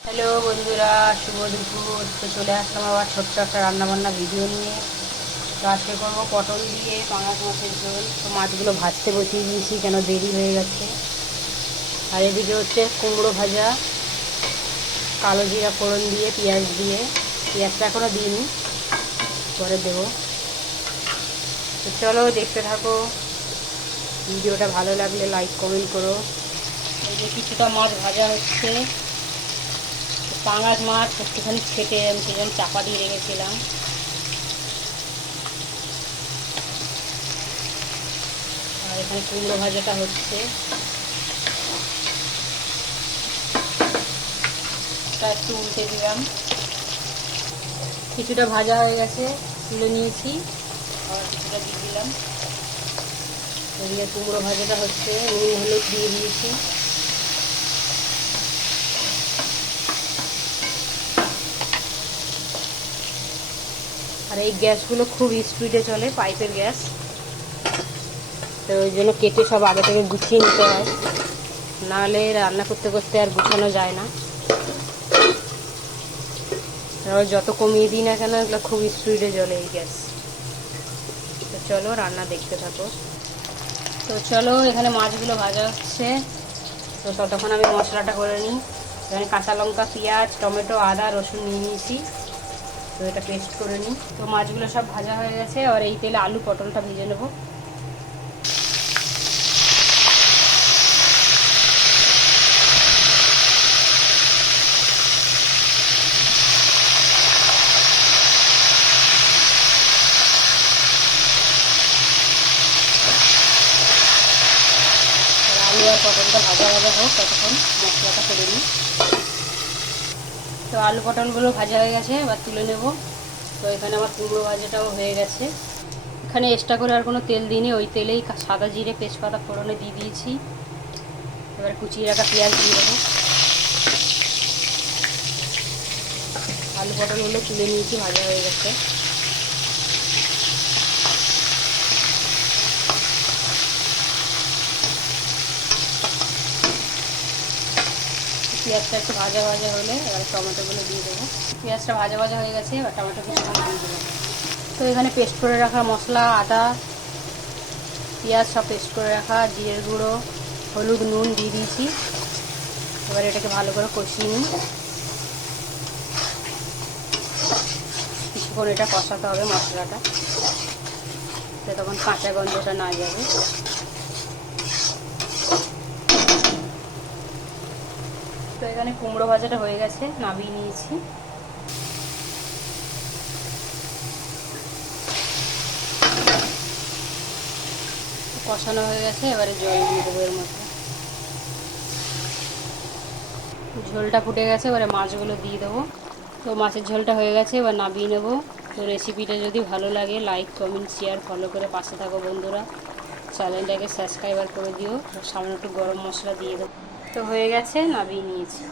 Hello বন্ধুরা, শুভ দুপুর। তো চলে আসলাম আবার ছোট্ট একটা রান্নাবান্না ভিডিও নিয়ে। তো আজকে করবো পটল দিয়ে পাঙাশ মাছের ঝোল। তো মাছগুলো ভাজতে বসিয়ে দিয়েছি, কেন দেরি হয়ে গেছে। আর এদিকে হচ্ছে কুমড়ো ভাজা, কালো জিরা ফোড়ন দিয়ে পেঁয়াজ দিয়ে। পেঁয়াজটা এখনও দিইনি, পরে দেবো। তো চলো দেখতে থাকো, ভিডিওটা ভালো লাগলে লাইক কমেন্ট করো। এই যে কিছুটা মাছ ভাজা হচ্ছে, পাঙাশ মাছ একটুখানি ছেটে আমি সেজন্য চাপা দিয়ে রেখেছিলাম। আর এখানে কুমড়ো ভাজাটা হচ্ছে, তা একটু উল্টে দিলাম। কিছুটা ভাজা হয়ে গেছে, তুলে নিয়েছি, আর কিছুটা দিয়ে দিলাম। এদিকে কুমড়ো ভাজাটা হচ্ছে, নুন হলুদ দিয়ে দিয়েছি। আর এই গ্যাসগুলো খুব স্পিডে চলে, পাইপের গ্যাস। তো ওই জন্য কেটে সব আগে থেকে গুছিয়ে নিতে হয়, নাহলে রান্না করতে করতে আর গুছানো যায় না। যত কমিয়ে দিই না কেন, এগুলো খুব স্পিডে জ্বলে এই গ্যাস। তো চলো রান্না দেখতে থাকো। তো চলো, এখানে মাছগুলো ভাজা হচ্ছে। তো ততক্ষণ আমি মশলাটা করে নিই। এখানে কাঁচা লঙ্কা, পেঁয়াজ, টমেটো, আদা, রসুন নিয়ে নিয়েছি। তো এটা পেস্ট করে নিই। তো মাছগুলো সব ভাজা হয়ে গেছে, আর এই তেলে আলু পটলটা ভেজে নেবো। আলু আর পটলটা ভাজা ভাজা হোক, ততক্ষণ মশলাটা করে নিই। তো আলু পটলগুলো ভাজা হয়ে গেছে, এবার তুলে নেব। তো এখানে আমার কুমড়ো ভাজাটাও হয়ে গেছে। এখানে এক্সট্রা করে আর কোনো তেল দিইনি, ওই তেলেই সাদা জিরে তেজপাতা ফোড়নে দিয়ে দিয়েছি। এবার কুচিয়ে রাখা পেঁয়াজ দিয়ে দেবো। আলু পটলগুলো তুলে নিয়েছি, ভাজা হয়ে গেছে। পেঁয়াজটা একটু ভাজা ভাজা হলে এবার টমেটোগুলো দিয়ে দেবো। পেঁয়াজটা ভাজা ভাজা হয়ে গেছে, এবার টমেটো কিছুক্ষণ দিয়ে দেবো। তো এখানে পেস্ট করে রাখা মশলা, আদা পেঁয়াজ সব পেস্ট করে রাখা, জিরের গুঁড়ো, হলুদ, নুন দিয়ে দিয়েছি। এবার এটাকে ভালো করে কষিয়ে নিই। কিছুক্ষণ এটা কষাতে হবে মশলাটা, তখন কাঁচা গন্ধটা না যাবে। তো এখানে কুমড়ো ভাজাটা হয়ে গেছে, নামিয়ে নিয়েছি। কষানো হয়ে গেছে, এবারে জল দিয়ে দেবো এর মধ্যে। ঝোলটা ফুটে গেছে, এবারে মাছগুলো দিয়ে দেবো। তো মাছের ঝোলটা হয়ে গেছে, এবার নামিয়ে নেবো। তো রেসিপিটা যদি ভালো লাগে লাইক কমেন্ট শেয়ার ফলো করে পাশে থাকো বন্ধুরা। চ্যানেলটাকে সাবস্ক্রাইবার করে দিও। সামনে একটু গরম মশলা দিয়ে দেবো। তো হয়ে গেছে, নামিয়ে নিয়েছি।